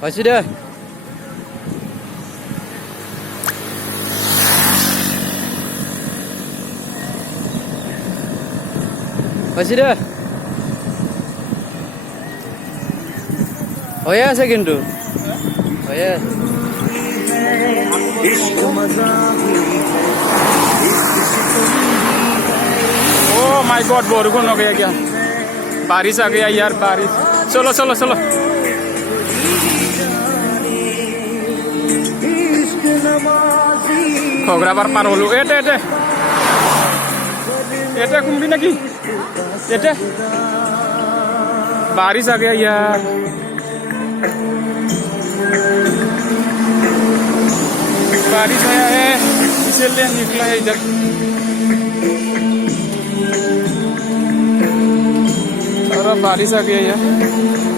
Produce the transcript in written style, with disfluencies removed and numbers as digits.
Masih dah. Masih dah. Oh ya, second tuh. Oh ya. Oh my God, बोरगुन हो गया क्या? बारिश आ गया यार, बारिश. चलो चलो चलो. Kograbar parolu. Ete. Ete kumbi lagi. Ete. बारिश आ गया यार. बारिश आया है, इसलिए निकला है इधर. और बारिश आ गया यार.